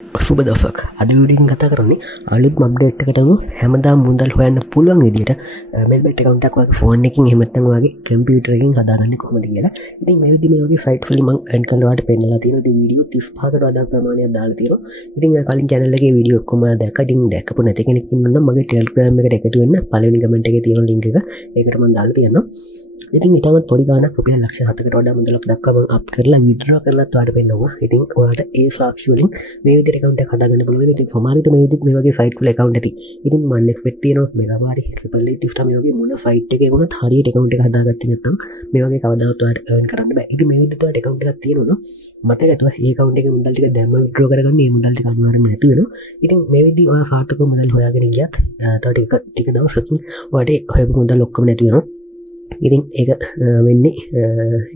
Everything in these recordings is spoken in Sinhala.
සුබ දවසක් අද විඩින් කතා කරන්නේ අලුත් මබ්ඩේට්කටම හැමදා මුදල් හොයන්න පුළුවන් විදිට මෙල්බට කවන්ටක් වගේ ෆෝන් එකින් හෙමත්තන් වගේ කම්පියුටරකින් හදාරන්න කොමද කියලා ඉතින් මෙවිදි මේගේ ෆයිට් ලිම ඇන්කලවාට පෙන්නලා තින වීඩියෝ 35කට වඩා ප්‍රමාණයක් දාලා තියෙනවා. ඉතින් කලින් channel එකේ වීඩියෝ ඔක්කොම දැක්කටින් දැක්කපු නැති කෙනෙක් ඉන්නවා මගේ Telegram එකට එකතු වෙන්න පළවෙනි කමෙන්ට් එකේ තියෙන link එක ඒකට මම දාලා තියෙනවා. ඉතින් ඊටමත් පොඩි ගාණක් රුපියල් ලක්ෂ 7කට වඩා මුදලක් දක්වා මම අප් කරලා විත්ඩ්‍රෝ කරලාත් ඔයාලට පෙන්නනවා. ඉතින් ඔයාලට ඒ සාක්ෂි වලින් මේ විදිහට account එකක් හදාගන්න පුළුවන්. ඉතින් සමහරවිට මේ විදිහට මේ වගේ ෆයිට් වල account ඇති. ඉතින් මම expect තියෙනවා මෙගාබාරි ට්‍රිපල් ඒ ටිෆ්ටා මේ වගේ මොන ෆයිට් එකේ වුණත් හරියට account එක හදාගත්තේ නැත්නම් මේ වගේ කවදාවත් ඔයාලට earn කරන්න බෑ. ඉතින් මේ විදිහට ඔයාලට account එකක් තියෙනවා නම් මතක ඇතුව ඒ account එකේ මුදල් ටික දැම්ම විත්ඩ්‍රෝ කරගන්න මේ මුදල් ටික අනිවාර්යයෙන්ම නැති වෙනවා. ඉතින් මේ විදිහ ඔයා සාර්ථකව මුදල් හොයාගෙන ගියත් තව ටික දවසකින් ඔයාලට හොයපු මුදල් ඔක්කොම නැති වෙනවා. ඉතින් ඒක වෙන්නේ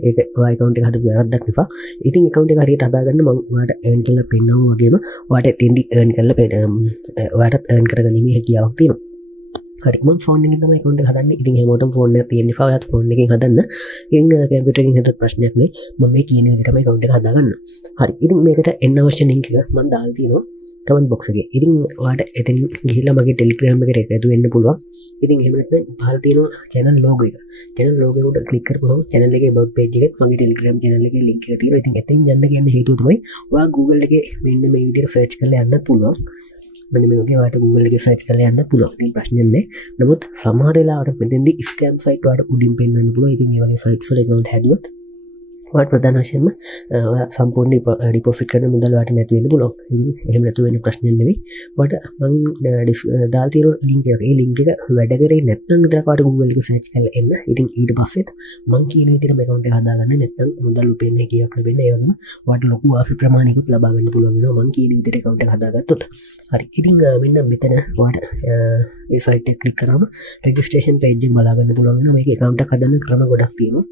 ඒක ඔය account එක හදපු වැරද්දක් නිසා. ඉතින් account එක හරියට හදාගන්න මම ඔයාලට earn කරලා පෙන්නනවා වගේම ඔයාලට එතෙන්දි earn කරලා ඔයාලට earn කරගැනීමේ හැකියාවක් තියෙනවා. හරි මම ෆෝන් එකෙන් තමයි account එක හදන්නේ. ඉතින් හැමෝටම ෆෝන් එකක් තියෙන නිසා ඔයාලත් ෆෝන් එකෙන් හදන්න. ඉතින් කම්පියුටර් එකෙන් හදත් ප්‍රශ්නයක් නෑ. මම මේ කියන විදිහටම account එක හදාගන්න. හරි. ඉතින් මේකට එන්න අවශ්‍ය link එක මම දාලා තියෙනවා කමෙන්ට් බොක්ස් එකේ. ඉතින් ඔයාලට එතනින් ගිහිල්ලා මගේ Telegram එකට එකතු වෙන්න පුළුවන්. ඉතින් එහෙම නැත්නම් පහළ තියෙනවා channel logo එක. channel logo එක උඩ ක්ලික් කරපුවම channel එකේ about page එකේ මගේ Telegram channel එකේ link එක තියෙනවා. ඉතින් එතනින් යන්න කියන හේතුව තමයි ඔයා Google එකේ මෙන්න මේ විදිහට search කරලා යන්නත් පුළුවන්. මෙන්න මේ වගේ ඔයාලට Google එකේ search කරලා යන්න පුළුවන්. ඉතින් ප්‍රශ්නයක් නැහැ. නමුත් සමහර වෙලාවට මෙතෙන්දී scam site වලට උඩින් පෙන්වන්න පුළුවන්. ඉතින් මේ වගේ sites වල account හැදුවොත් ඔයාලට ප්‍රධාන වශයෙන්ම ඔයා සම්පූර්ණ ඩිපොසිට් කරන මුදල් ඔයාලට නැති වෙන්න පුළුවන්. ඉතින් එහෙම නැතු වෙන ප්‍රශ්නයක් නෙවෙයි. ඔයාලට මම දාලා තියෙන link එක. ඒ link එක වැඩ කරේ නැත්නම් විතරක් ඔයාලට Google එකේ search කරලා එන්න. ඉතින් ඊට පස්සෙත් මම කියන විදිහට මේ account එක හදාගන්න නැත්නම් මුදල් උපයන්න හැකියාවක් ලැබෙන්නේ. ඒ වගේම ඔයාලට ලොකු ආෆි ප්‍රමාණයකුත් ලබා ගන්න පුළුවන් වෙනවා මම කියන විදිහට account එක හදාගත්තොත්. හරි. ඉතින් මෙන්න මෙතන ඔයාලට ඒ site එක ක්ලික් කරාම registration page එක බලා ගන්න පුළුවන් වෙනවා. මේක account එකක් හදන්න ක්‍රම ගොඩක් තියෙනවා.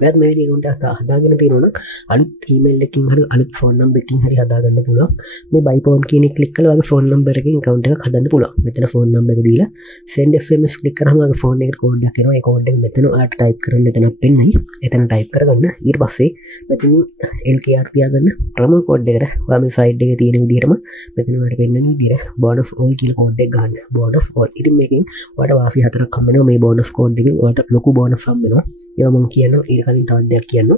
ඔයාත් මේ විදිහේ account එකක් හදාගෙන තියෙනවා නම් අලුත් email එකකින් හරි අලුත් phone number එකකින් හරි හදාගන්න පුළුවන්. මේ buy phone කියන එක ක්ලික් කළා වගේ phone number එකකින් account එකක් හදන්න පුළුවන්. මෙතන phone number එක දීලා send SMS ක්ලික් කරාම වගේ phone එකට code එකක් එනවා. ඒ code එක මෙතන ඔයාලට type කරන්න එතනක් පෙන්නයි. එතන type කරගන්න. ඊට පස්සේ මෙතනින් LKR තියාගන්න promo code එකට ඔයා මේ site එකේ තියෙන විදිහටම මෙතන ඔයාලට පෙන්නන විදිහට bonus all කියලා code එක ගන්න. bonus all. ඉතින් මේකෙන් ඔයාලට වාසි 4ක් හම්බ වෙනවා. මේ bonus code එකෙන් ඔයාලට ලොකු bonus හම්බ වෙනවා. ඒවා මම කියනවා ඊට කලින් තවත් දෙයක් කියන්න.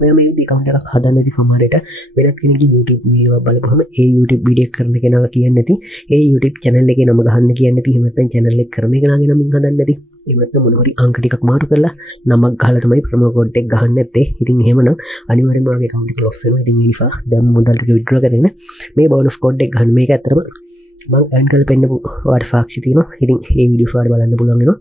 ඔයා මේ විදිහේ account එකක් හදන්න නැති සමහරට වෙනත් කෙනෙක්ගේ YouTube වීඩියෝ එකක් බලපුවම ඒ YouTube වීඩියෝ එක කරන කෙනා කියන්නේ නැති ඒ YouTube channel එකේ නම ගහන්න කියන්නේ නැති එහෙම නැත්නම් channel එක කරන කෙනාගේ නමින් හදන්න නැති එහෙම නැත්නම් මොන හරි අංක ටිකක් මාරු කරලා නමක් ගහලා තමයි promo code එක ගහන්න නැත්තේ. ඉතින් එහෙමනම් අනිවාර්යයෙන්ම ඔයාගේ account එක loss වෙනවා. ඉතින් ඒ නිසා දැන් මුදල් ටික withdraw කරගෙන මේ bonus code එක ගන්න. මේක ඇත්තටම මම earn කරලා පෙන්නපු ඔයාලට සාක්ෂි තියෙනවා. ඉතින් මේ වීඩියෝස් ඔයාලට බලන්න පුළුවන් වෙනවා.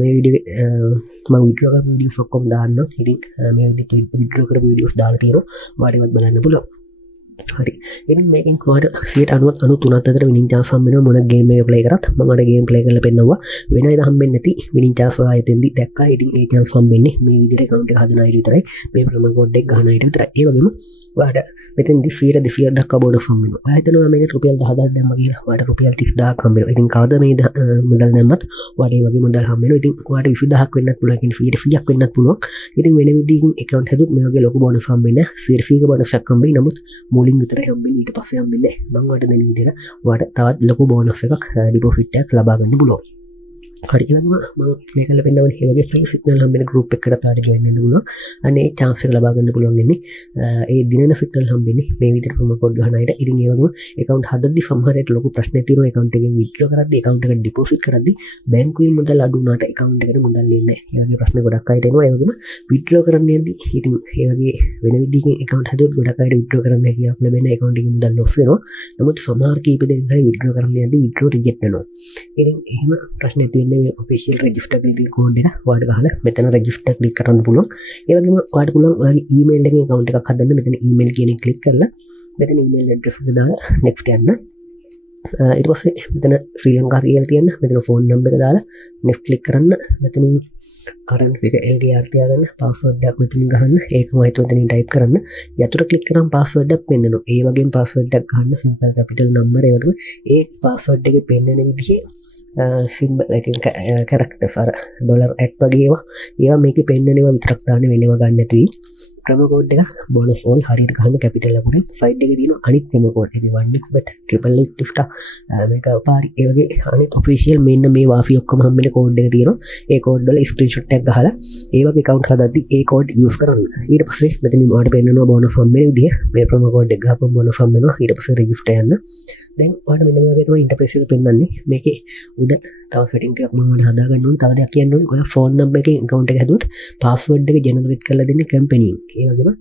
මේ වීඩියෝ මම විඩ්‍රෝ කරපු වීඩියෝස් ඔක්කොම දාන්නම්. ඉතින් මේ විදිහට විඩ්‍රෝ කරපු වීඩියෝස් දාලා තියෙනවා. ඔයාලට ඒවත් බලන්න පුළුවන්. හරි. ඉතින් මේකෙන් ඔයාලට 93% අතර විනින් chance හම්බ වෙනවා. මොන ගේම් එක ප්ලේ කරත් මම අර ගේම් ප්ලේ කරලා පෙන්නනවා. වෙන විදිහ හම්බෙන්නේ නැති විනින් chance ආයෙතෙන්දි දැක්කා. ඉතින් ඒ chance හම්බෙන්නේ මේ විදිහට account එක හදන අයට විතරයි. මේ promo code එක ගහන අයට විතරයි. ඒ වගේම ඔයාලට මෙතෙන්දි 200 දක්වා බෝනස් හම්බ වෙනවා. ඔයා හිතනවා මේකට රුපියල් 10000ක් දැම්ම කියලා. ඔයාලට රුපියල් 30000ක් හම්බ වෙනවා. ඉතින් කවද මේ මුදල් දැම්මත් ඔයාලට මේ වගේ මුදල් හම්බ වෙනවා. ඉතින් ඔයාලට 20000ක් වෙන්නත් පුළුවන්. කියන්නේ ෆීයක් වෙන්නත් පුළුවන්. ඉතින් වෙන විදිහකින් account හැදුවොත් මේ වගේ ලොකු බෝනස් හම්බෙන්නේ නැහැ. ෆීක බෝනස් එකක් හම්බෙයි. නමුත් මුලින් විතරයි හම්බෙන්නේ. ඊට පස්සේ හම්බෙන්නේ නැහැ. මම ඔයාලට දෙන විදිහට ඔයාලට තවත් ලොකු බෝනස් එකක් ඩිපොසිට් එකක් ලබා ගන්න පුළුවන්. හරි. ඒ වගේම මම මේ කරලා පෙන්නනවා මේ වගේ free signal හම්බෙන group එකකට ඔයාලට join වෙන්න පුළුවන්. අනේ chance එක ලබා ගන්න පුළුවන් වෙන්නේ. ඒ දිනන signal හම්බෙන්නේ මේ විදිහට promo code ගහන අයට. ඉතින් ඒ වගේම account හදද්දි සමහරවිට ලොකු ප්‍රශ්නයක් තියෙනවා. account එකෙන් withdraw කරද්දි account එකට deposit කරද්දි බැංකුවෙන් මුදල් අඩු වුණාට account එකට මුදල් එන්නේ නැහැ. ඒ වගේ ප්‍රශ්න ගොඩක් අයට එනවා. ඒ වගේම withdraw කරන්න යද්දි ඉතින් ඒ වගේ වෙන විදිහකින් account හදුවොත් ගොඩක් අයට withdraw කරන්න හැකියාවක් ලැබෙන්නේ. account එකේ මුදල් loss වෙනවා. නමුත් සමහර කීප දෙනෙක් හරි withdraw කරන්න යද්දි withdraw reject වෙනවා. ඉතින් එහෙම ප්‍රශ්නයක් තියෙන්නේ මේ official register click code එක ඔයාලට ගහලා මෙතන register click කරන්න පුළුවන්. ඒ වගේම ඔයාලට පුළුවන් ඔයාගේ email එකෙන් account එකක් හදන්න. මෙතන email කියන එක click කරලා මෙතන email address එක දාලා next යන්න. ඊට පස්සේ මෙතන ශ්‍රී ලංකා කියලා තියන්න. මෙතන phone number එක දාලා next click කරන්න. මෙතනින් current figure LDR තියාගන්න. password එකක් මෙතනින් ගහන්න. ඒකම මෙතනින් type කරන්න. යතුරු click කරාම password එකක් පෙන්නනවා. ඒ වගේම password එකක් ගන්න simple capital number ඒ වගේම ඒ password එකේ පෙන්නන විදිහේ සිම්බල් එකකින් කැරක්ටර්ස් අර ඩොලර් ඇට් වගේ ඒවා මේකේ පෙන්නනවා විතරක් දාන්න වෙනව ගන්න නැතුයි. ප්‍රමකෝඩ් එක බොනස් ඕල් හරියට ගහන්න කැපිටල් ලකුණෙන් සයිඩ් එකේ තියෙන අනිත් ප්‍රමකෝඩ් එක 1xbet 888 star මේක පාරි ඒ වගේ අනිත් ඔෆිෂියල් මෙන්න මේ වාෆි ඔක්කොම හම්බෙන කෝඩ් එක තියෙනවා ඒ කෝඩ් වල ස්ක්‍රීන්ෂොට් එකක් ගහලා ඒ වගේ account හදද්දි ඒ කෝඩ් යූස් කරන්න ඊට පස්සේ මෙතනින් ඔයාලට පෙන්නනවා බෝනස් හම්බෙන විදිය මේ ප්‍රමකෝඩ් එක ගහපුවම බෝනස් හම්බෙනවා ඊට පස්සේ රෙජිස්ටර් යන්න දැන් ඔයාලට මෙන්න මේ වගේ තමයි ඉන්ටර්ෆේස් එක පෙන්වන්නේ මේකේ උඩ තව සෙටින්ග් එකක් මම ඕනේ හදාගන්න ඕනේ තව දෙයක් කියන්න ඕනේ ඔයා ෆෝන් නම්බර් එකේ account එක හැදුවොත් පාස්වර්ඩ් එක ජෙනරේට් කරලා දෙන්නේ කම්පැනි ඒ වගේම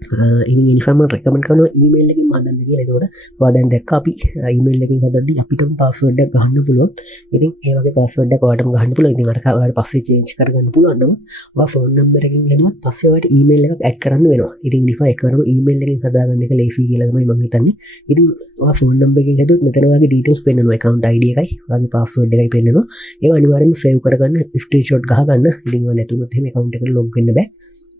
ඉතින් ඉනිෆර්ම රෙකමන්ඩ් කරනවා ඊමේල් එකකින් හදන්න කියලා. ඒකෝට ඔයා දැන් දැක්ක අපි ඊමේල් එකකින් හදද්දි අපිටම පාස්වර්ඩ් එකක් ගහන්න පුළුවන්. ඉතින් ඒ වගේ පාස්වර්ඩ් එකක් ඔයාලටම ගහන්න පුළුවන්. ඉතින් අර ඔයාලට පස්සේ චේන්ජ් කරගන්න පුළුවන් නම් ඔයා ෆෝන් නම්බර් එකකින් එනවත් පස්සේ ඔයාලට ඊමේල් එකක් ඇඩ් කරන්න වෙනවා. ඉතින් ඉනිෆර් එකවරම ඊමේල් එකකින් හදාගන්න එක ලේසි කියලා තමයි මම හිතන්නේ. ඉතින් ඔයා ෆෝන් නම්බර් එකකින් හැදුවොත් මෙතන ඔයාගේ ඩීටේල්ස් පෙන්නනවා. account ID එකයි ඔයාගේ පාස්වර්ඩ් එකයි පෙන්නනවා. ඒව අනිවාර්යෙන්ම සේව් කරගන්න ස්ක්‍රීන්ෂොට් ගහගන්න. ඉතින් ඒව නැතුනොත් එහෙම account එකට log වෙන්න බෑ.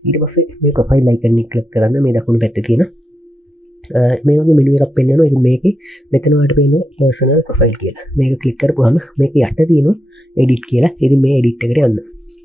ඊට පස්සේ මේ ප්‍රොෆයිල් අයිකන් එක ක්ලික් කරන්න මේ දකුණු පැත්තේ තියෙන මේ වගේ මෙනු එකක් පෙන්නනවා. ඉතින් මේකේ මෙතන ඔයාලට පේනවා පර්සනල් ප්‍රොෆයිල් කියලා. මේක ක්ලික් කරපුවාම මේක යට තියෙනවා එඩිට් කියලා. ඉතින් මේ එඩිට් එකට යන්න.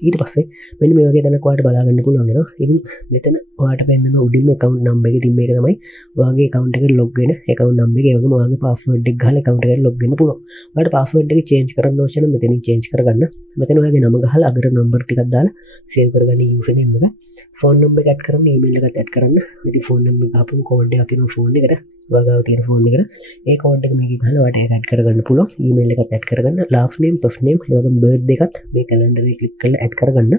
ඊට පස්සේ මෙන්න මේ වගේ තැනක් ඔයාලට බලා ගන්න පුළුවන් වෙනවා. ඉතින් මෙතන ඔයාලට පෙන්නන උඩින්ම account number එක. ඉතින් මේක තමයි ඔයාගේ account එකට log වෙන account number එක. ඒ වගේම ඔයාගේ password එක ගහලා account එකට log වෙන්න පුළුවන්. ඔයාලට password එක change කරන්න අවශ්‍ය නම් මෙතනින් change කරගන්න. මෙතන ඔයාගේ නම ගහලා අගට number ටිකක් දාලා save කරගන්න username එක. phone number එක add කරන්න, email එකත් add කරන්න. ඉතින් phone number ගහපුවම code එකක් එනවා phone එකට. ඔයාගාව තියෙන phone එකට. ඒ code එක මේකේ ගහලා ඔයාලට add කරගන්න පුළුවන්. email එකත් add කරගන්න. last name, first name, ඒ වගේම birthday එකත් මේ calendar එකේ click කරලා add කරගන්න.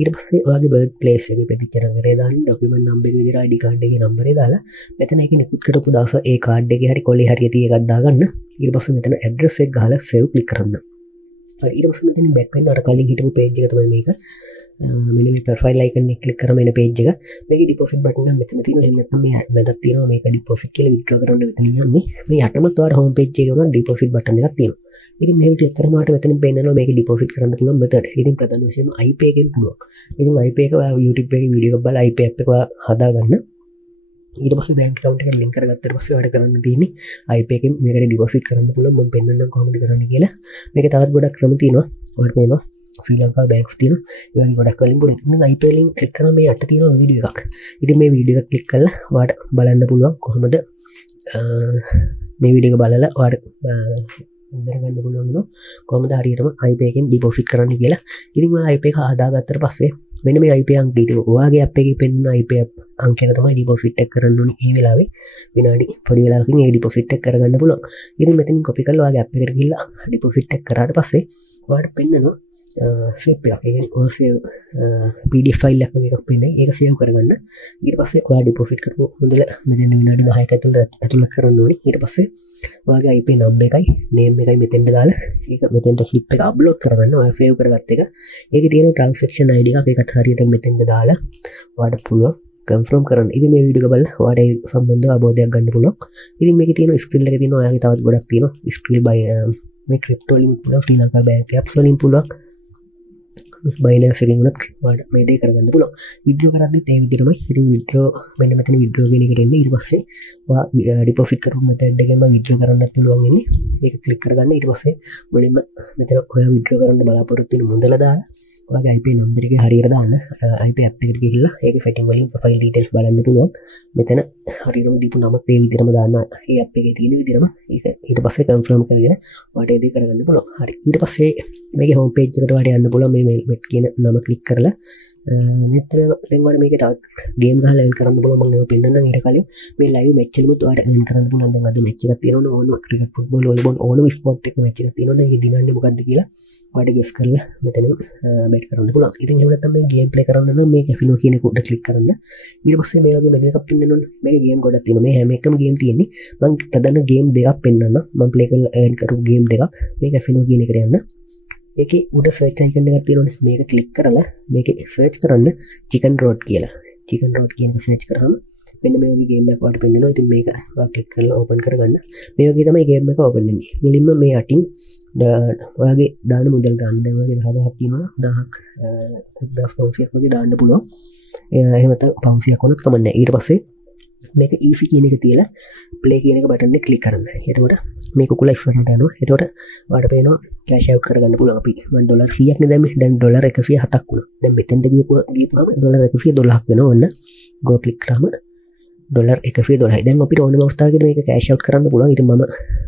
ඊට පස්සේ ඔයාගේ බර්ත් ප්ලේස් එකේ පැතිච්ච නගරය දාන්න ડોකියුමන්ට් නම්බර් එක විදිහට ID කාඩ් එකේ නම්බරේ දාලා මෙතන ඒක නිකුත් කරපු දවස ඒ කාඩ් එකේ හරි කොලේ හරි ඇති එකක් දාගන්න ඊට පස්සේ මෙතන ඇඩ්‍රස් එක ගහලා සේව් ක්ලික් කරන්න හරි ඊට පස්සේ මෙතන බෑක් වෙන්න අර කලින් හිටපු පේජ් එක තමයි මේක මෙන්න මේ ප්‍රොෆයිල් අයිකන් එක ක්ලික් කරාම එන පේජ් එක මේකේ ඩිපොසිට් බටන් එක මෙතන තියෙනවා එහෙම නැත්නම් මේ මැදක් තියෙනවා මේක ඩිපොසිට් කියලා විත්ඩ්‍රෝ කරන්න මෙතන යන්නේ මේ යටමත් ඔයාලා හෝම් පේජ් එකේ උනා ඩිපොසිට් බටන් එකක් තියෙනවා ඉතින් මේක ක්ලික් කරාම ආට මෙතන පේනවා මේක ඩිපොසිට් කරන්න පුළුවන් මෙතන ඉතින් ප්‍රධාන වශයෙන්ම IP එකෙන් පුළුවන් ඉතින් IP එක ඔයා YouTube එකේ වීඩියෝ එකක් බලලා IP app එක ඔයා හදාගන්න ඊට පස්සේ බැංක් account එකට link කරගත්තට පස්සේ ඔයාලට කරන්න තියෙන්නේ IP එකෙන් මේකට ඩිපොසිට් කරන්න පුළුවන් මම පෙන්නන්නම් කොහොමද කරන්නේ කියලා මේක තවත් ගොඩක් ක්‍රම තියෙනවා ඔයාලට පේනවා ශ්‍රී ලංකා බැංක්ස් තියෙනවා ඒ වගේ ගොඩක් වලින් පුළුවන් ඉතින් IP link ක්ලික් කරාම මේ යට තියෙන වීඩියෝ එකක් ඉතින් මේ වීඩියෝ එක ක්ලික් කරලා ඔයාලට බලන්න පුළුවන් කොහොමද මේ වීඩියෝ එක බලලා ඔයාලට ඉඳරගන්න පුළුවන් වෙනවා කොහොමද හරියටම IP එකෙන් ඩිපොසිට් කරන්න කියලා ඉතින් ඔයා IP එක හදාගත්තට පස්සේ මෙන්න මේ IP අංක ටික ඔයාගේ app එකේ පෙන්නන IP අංක එක තමයි ඩිපොසිට් එක කරන්න ඕනේ ඒ වෙලාවේ විනාඩි පොඩි වෙලාවකින් ඒ ඩිපොසිට් එක කරගන්න පුළුවන් ඉතින් මෙතනින් copy කරලා ඔයාගේ app එකට ගිහිල්ලා ඩිපොසිට් එක කරාට පස්සේ ඔයාලට පෙන්නනවා ශිප් එකක් ඒ කියන්නේ ඔය සේව් PDF ෆයිල් එකක් වගේ එකක් පෙන්නයි ඒක සේව් කරගන්න ඊට පස්සේ ඔයා ඩිපොසිට් කරපු මුදල මෙතන විනාඩි 10ක ඇතුළත කරන්න ඕනේ ඊට පස්සේ ඔයාගේ IP නම්බර් එකයි නේම් එකයි මෙතෙන්ට දාලා ඒක මෙතෙන්ට ෆ්ලිප් එක අප්ලෝඩ් කරගන්න ඔයා සේව් කරගත්ත එක ඒකේ තියෙන ට්‍රාන්සැක්ෂන් ID එකක් ඒකත් හරියට මෙතෙන්ට දාලා ඔයාලට පුළුවන් කන්ෆර්ම් කරන්න. ඉතින් මේ වීඩියෝ එක බලලා ඔයාලට ඒ සම්බන්ධව අවබෝධයක් ගන්න පුළුවන්. ඉතින් මේකේ තියෙන ස්ක්‍රීන් එකේ තියෙන ඔයාගේ තවත් ගොඩක් තියෙනවා. ස්ක්‍රීන් බයි මේ ක්‍රිප්ටෝ වලින් පුළුවන් ශ්‍රී ලංකා බැංක් ඇප්ස් වලින් පුළුවන්. බයිනන්ස් එකෙන් උනත් ඔයාලට මේ දේ කරගන්න පුළුවන්. විඩ්‍රෝ කරද්දිත් ඒ විදිහටමයි. ඉතින් විඩ්‍රෝ මෙන්න මෙතන විඩ්‍රෝ කියන එකට එන්න ඊට පස්සේ ඔයා ඩිපොසිට් කරපු මෙතඩ් එකෙන්ම විඩ්‍රෝ කරන්නත් පුළුවන් වෙන්නේ. ඒක ක්ලික් කරගන්න ඊට පස්සේ මුලින්ම මෙතන ඔයා විඩ්‍රෝ කරන්න බලාපොරොත්තු වෙන මුදල දාලා ඔයාගේ IP නම්බර් එක හරියට දාන්න IP app එකට ගිහිල්ලා ඒකේ setting වලින් profile details බලන්න පුළුවන් මෙතන හරියටම දීපු නමත් ඒ විදිහටම දාන්න ඒ app එකේ තියෙන විදිහටම ඒක ඊට පස්සේ confirm කරගෙන ඔයාලට ඒක කරගන්න පුළුවන් හරි ඊට පස්සේ මේකේ home page එකට ඔයාලට යන්න පුළුවන් මේ mail කියන නම click කරලා මෙතන දැන් ඔයාලට මේකේ තවත් game ගහලා earn කරන්න පුළුවන් මම ඒක පෙන්නන්නම් ඊට කලින් මේ live match එකෙමුත් ඔයාලට earn කරන්න පුළුවන් දැන් අද match එකක් තියෙනවනේ ඕනම cricket football volleyball ඕනම sport එක match එකක් තියෙනවනේ ඒක දිනන්නේ මොකද්ද කියලා ඔයාලට guess කරලා මෙතන bet කරන්න පුළුවන්. ඉතින් එහෙම නැත්නම් මේ game play කරන්න නම් මේ කැසිනෝ කියන එක උඩ click කරන්න. ඊට පස්සේ මේ වගේ මෙනු එකක් පෙන්නනවනේ. මේකේ game ගොඩක් තියෙනවා. මේ හැම එකම game තියෙන්නේ. මම ප්‍රධාන game දෙකක් පෙන්නන්න. මම play කරලා earn කරපු game දෙකක්. මේ කැසිනෝ කියන එකට යන්න. ඒකේ උඩ search icon එකක් තියෙනවනේ. මේක click කරලා මේකේ search කරන්න chicken road කියලා. chicken road කියන එක search කරාම මෙන්න මේ වගේ game එකක් ඔයාලට පෙන්නනවා. ඉතින් මේක ඔයා click කරලා open කරගන්න. මේ වගේ තමයි game එක open වෙන්නේ. මුලින්ම මේ අටින් ඔයාගේ දාන මුදල් ගන්න දැන් ඔයාගේ 10,000ක් තියෙනවා 1000ක් 1000 පවුන්සියක් වගේ දාන්න පුළුවන් එහෙම නැත්නම් පවුන්සියක් වුණත් කමක් නැහැ ඊට පස්සේ මේක ඊෆි කියන එක තියලා ප්ලේ කියන එක බටන් එක ක්ලික් කරන්න. එතකොට මේක කුලා ඉස්සරහට යනවා. එතකොට ඔයාලට පේනවා කෑෂ් අවුට් කරගන්න පුළුවන්. අපි $1 100ක් නේ දැම්මේ. දැන් $107ක් වුණා. දැන් මෙතෙන්ට ගියපුවාම $112 වෙනවා. ඔන්න go ක්ලික් කරාම $112. දැන් අපිට ඕනම අවස්ථාවකදී මේක කෑෂ් අවුට් කරන්න පුළුවන්. ඉතින් මම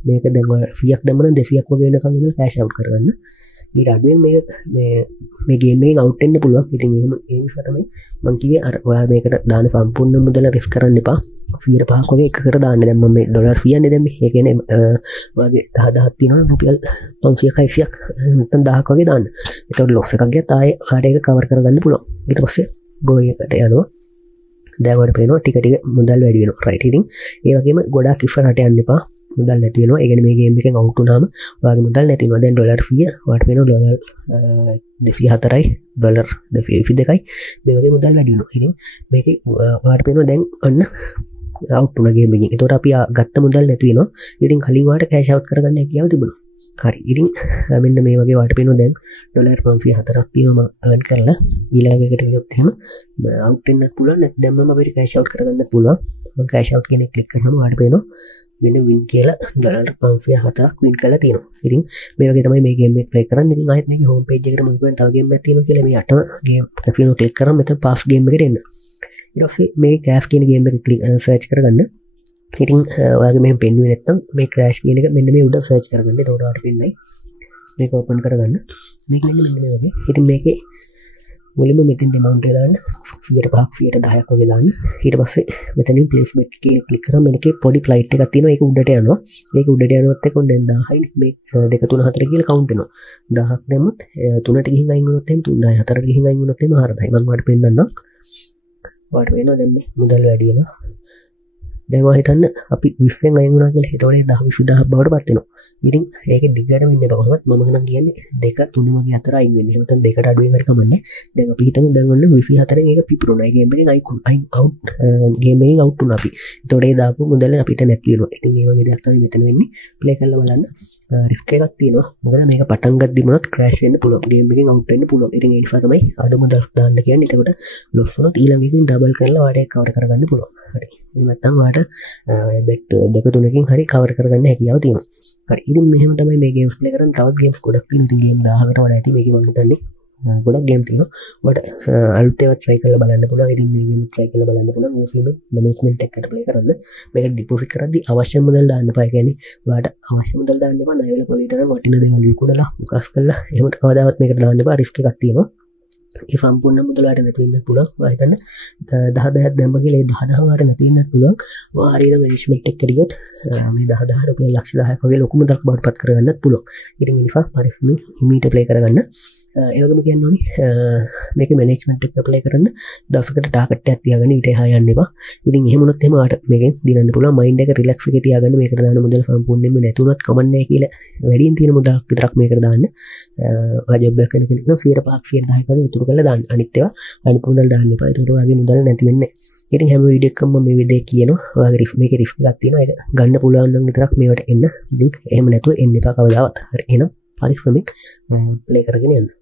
මේක දැන් ඔය ෆීයක් දැම්මම 200ක් වගේ වෙනකන් ඉඳලා කෑෂ් අවුට් කරගන්න. ඊට අඩුවෙන් මේ ගේම් එකෙන් අවුට් වෙන්න පුළුවන්. ඉතින් එහෙම ඒ නිසා තමයි මම කිව්වේ අර ඔයා මේකට දාන සම්පූර්ණ මුදල රිස්ක් කරන්න එපා. 105ක් වගේ එකකට දාන්න. දැන් මම මේ $100ක් දැම්මේ. ඒ කියන්නේ ඔයාගේ 10000ක් තියෙනවා රුපියල් 500ක් 600ක් නැත්නම් 1000ක් වගේ දාන්න. ඒතකොට ලොස් එකක් ගියත් ආයේ ඔයාට ඒක කවර් කරගන්න පුළුවන්. ඊට පස්සේ go එකට යනවා. දැන් ඔයාලට පේනවා ටික ටික මුදල් වැඩි වෙනවා. රයිට්. ඉතින් ඒ වගේම ගොඩාක් ඉස්සරහට යන්න එපා. මුදල් නැති වෙනවා. ඒ කියන්නේ මේ ගේම් එකෙන් අවුට් වුණාම ඔයාගේ මුදල් නැති වෙනවා. දැන් $100 ඔයාලට පේනවා $204යි $202යි මේ වගේ මුදල් වැඩි වෙනවා. ඉතින් මේකේ ඔයාලට පේනවා දැන් අන්න අවුට් වුණා ගේම් එකෙන්. ඒතකොට අපි ගත්ත මුදල් නැති වෙනවා. ඉතින් කලින් ඔයාලට කෑෂ් අවුට් කරගන්න හැකියාව තිබුණා. හරි. ඉතින් මෙන්න මේ වගේ ඔයාලට පේනවා දැන් $504ක් තියෙනවා මම earn කරලා ඊළඟ එකට ගියොත් එහෙම අවුට් වෙන්නත් පුළුවන්. නැත්නම් දැම්මම අපිට කෑෂ් අවුට් කරගන්නත් පුළුවන්. මම කෑෂ් අවුට් කියන එක ක්ලික් කරාම ඔයාලට පේනවා මෙන්න වින් කියලා $504ක් වින් කරලා තියෙනවා. ඉතින් මේ වගේ තමයි මේ ගේම් එක ප්ලේ කරන්නේ. ඉතින් ආයෙත් මේකේ හෝම් පේජ් එකට මම කියවන තව ගේම් එකක් තියෙනවා කියලා මේ අටම ගේම් කැෆිනෝ ක්ලික් කරාම මෙතන පාස් ගේම් එකට එන්න. ඊට පස්සේ මේ කෑෆ් කියන ගේම් එක ක්ලික් සර්ච් කරගන්න. ඉතින් ඔයාගේ මෙහෙම පෙන්වුවේ නැත්නම් මේ ක්‍රෑෂ් කියන එක මෙන්න මේ උඩ සර්ච් කරගන්න. එතකොට ඔයාලට පෙන්නයි. මේක ඕපන් කරගන්න. මේක මෙන්න මේ වගේ. ඉතින් මේකේ මුලින්ම මෙතෙන් amount එක දාන්න 105ක් 110ක් වගේ දාන්න. ඊට පස්සේ මෙතනින් place bet එක ක්ලික් කරාම මේකේ පොඩි flight එකක් තියෙනවා. ඒක උඩට යනවා. ඒක උඩට යනවත් එක්ක දැන් 10යි මේ 2 3 4 කියලා count වෙනවා. 10ක් දැම්මොත් 3ට ගිහින් අයින් වුණොත් එහෙම 3යි 4ට ගිහින් අයින් වුණොත් එහෙම 4යි. මම ඔයාලට පෙන්නන්නම්. ඔයාලට වෙනවා දැන් මේ මුදල් වැඩි වෙනවා. දැන් ඔයා හිතන්න අපි 20න් අයින් වුණා කියලා. ඒතකොට 10 20000ක් බවට පත් වෙනවා. ඉතින් ඒක දිගට වෙන්නේ කොහොමද? මම නම් කියන්නේ 2 3 වගේ අතර අයින් වෙන්නේ. එහෙම නැත්නම් දෙකට අඩුවෙන් හරි කමන්නේ. දැන් අපි හිතමු දැන් ඔන්න 24න් ඒක පිපුරුණා. ඒ ගේම් එකෙන් අයින් අවුට් ගේම් එකෙන් අවුට් වුණා අපි. ඒතකොට ඒ දාපු මුදල අපිට නැති වෙනවා. ඉතින් මේ වගේ දෙයක් තමයි මෙතන වෙන්නේ. ප්ලේ කරලා බලන්න. රිස්ක් එකක් තියෙනවා. මොකද මේක පටන් ගද්දිම උනත් ක්‍රෑෂ් වෙන්න පුළුවන්. ගේම් එකෙන් අවුට් වෙන්න පුළුවන්. ඉතින් ඒ නිසා තමයි අඩු මුදලක් දාන්න කියන්නේ. ඒකට ලොස් වුණොත් ඊළඟ එකකින් ඩබල් කරලා ඔයාලට ඒක කවර් කරගන්න පුළුවන්. හරි. එහෙම නැත්නම් ඔයාලට බෙට් දෙක තුනකින් හරි කවර් කරගන්න හැකියාව තියෙනවා. හරි. ඉතින් මෙහෙම තමයි මේ ගේම්ස් ප්ලේ කරන්නේ. තවත් ගේම්ස් ගොඩක් තියෙනවා. ඉතින් ගේම් 1000කට වඩා ඇති මේකේ මම හිතන්නේ. ගොඩක් ගේම් තියෙනවා. ඔයාලට අලුත් ඒවා try කරලා බලන්න පුළුවන්. ඉතින් මේ ගේම් try කරලා බලන්න පුළුවන්. මේ ෆිල්ම් මැනේජ්මන්ට් එකකට ප්ලේ කරන්න. මේක ඩිපොසිට් කරද්දී අවශ්‍ය මුදල් දාන්න එපා. ඒ කියන්නේ ඔයාලට අවශ්‍ය මුදල් දාන්න එපා. ණය වල පොලිටන වටින දේවල් විකුණලා මුකස් කරලා එහෙම කවදාවත් මේකට දාන්න එපා. රිස්ක් එකක් තියෙනවා. ඒ සම්පූර්ණ මුදල වලට නැති වෙන්නත් පුළුවන්. ඔයා හිතන්න 10000ක් දැම්ම කියලා ඒ 10000 වලට නැති වෙන්නත් පුළුවන්. ඔයා හරියට මැනේජ්මන්ට් එකට ගියොත් මේ 10000 රුපියල් ලක්ෂ 10ක් වගේ ලොකු මුදලක් බවට පත් කරගන්නත් පුළුවන්. ඉතින් ඒ නිසා පරිස්සමින් හිමීට ප්ලේ කරගන්න. ඒ වගේම කියන්න ඕනි මේක මැනේජ්මන්ට් එක ප්ලේ කරන්න දවසකට ටාගට් එකක් තියාගන්න ඊට එහා යන්න එපා. ඉතින් එහෙම වුණොත් එහෙම ආට මේකෙන් දිනන්න පුළුවන්. මයින්ඩ් එක රිලැක්ස් එකේ තියාගන්න. මේකට දාන මුදල සම්පූර්ණයෙන්ම නැතුණත් කමන්නේ කියලා වැඩියෙන් තියෙන මුදලක් විතරක් මේකට දාන්න. ඔයා ජොබ් එකක් කරන කෙනෙක් නම් 105ක් 110ක් වගේ ඉතුරු කරලා දාන්න. අනිත් ඒවා අනිත් මුදල් දාන්න එපා. ඒකට ඔයාගේ මුදල නැති වෙන්නේ නැහැ. ඉතින් හැම වීඩියෝ එකකම මම මේ විදිහේ කියනවා. ඔයාගේ මේකේ රිස්ක් එකක් තියෙනවා. ඒක ගන්න පුළුවන් නම් විතරක් මේවට එන්න. ඉතින් එහෙම නැතුව එන්න එපා කවදාවත්. හරි. එහෙනම් පරිස්සමෙන් ප්ලේ කරගෙන යන්න.